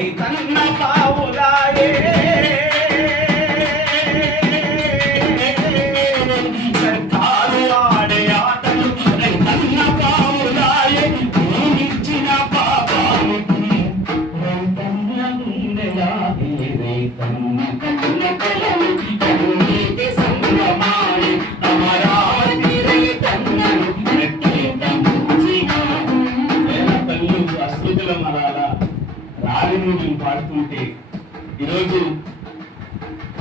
రైతన్న పావులాయే సర్కారు ఆడే ఆటలు రైతన్న పావులాయే భూమిచ్చిన పాపానికి రైతన్న గుండెలాగే రైతన్న కన్నకలం కన్నీటి సంగమాలి అమరావతి రైతన్నను అస్మృతుల మరాల రాలిని మేము పాడుతుంటే ఈరోజు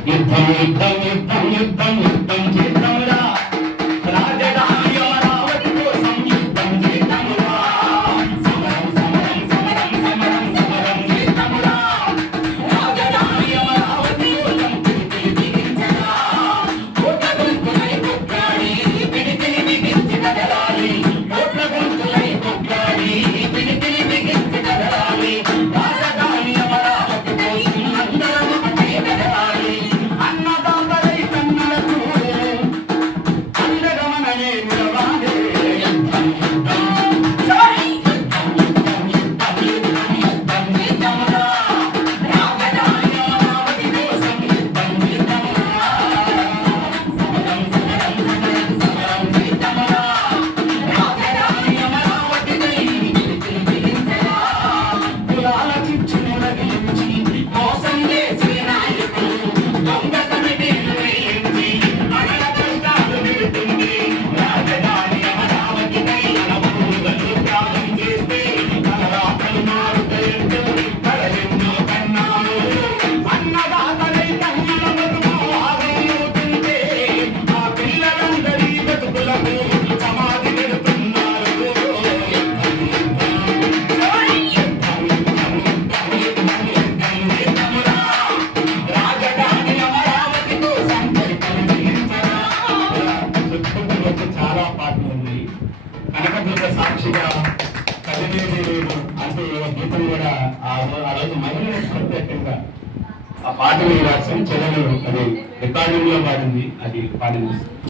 యుద్ధం యుద్ధం యుద్ధం యుద్ధం యుద్ధం చేద్దామురా రాజధాని అమరావతి కోసం యుద్ధం చేద్దామురా సమరం సమరం సమరం సమరం సమరం చేద్దామురా రాజధాని అమరావతి కోసం పిడికిలి బిగించరా కోట్ల గొంతులై కొట్లాడి పిడికిలి బిగించి కదలాలి కోట్ల గొంతులై కొట్లాడి పిడికిలి బిగించి కదలాలి రాజధాని అమరావతి కోసం అందరం ఒకటే కదలాలి అన్నదాత రైతన్నలకు అండగమననే నిలవాలి యుద్ధం యుద్ధం యుద్ధం యుద్ధం యుద్ధం యుద్ధం యుద్ధం చేద్దామురా రాజధాని అమరావతి కోసం యుద్ధం చేద్దామురా సమరం సమరం సమరం సమరం చేద్దామురా రాజధాని అమరావతికై పిడికిలి బిగించరా కులాల చిచ్చుల గెలిచి మోసం చేసే నాయకులు దొంగ కమిటీలు వేయించి అడల కష్టాలు పెడుతుంది రాజధాని అమరావతికై నలుగురు త్యాగం చేస్తే తలరాతలు మారుతాయంటూ కలెన్నో కన్నాను అన్నదాత రైతన్నల బతుకు ఆగమవుతుంటే ఆ పిల్లలందరి బతుకులకు సమాధి పెడుతున్నారు రాజధాని అమరావతి కోసం చాలా పాటలు ఉన్నాయి. కనకదుర్గ సాక్షిగా కదిలేదే లేదు అంటూ గీతం కూడా ఆ రోజు మహిళలకు ప్రత్యేకంగా ఆ పాటలు రాసిన చెల్లెలు అది రికార్డింగ్ లో పాడింది, అది పాడింది.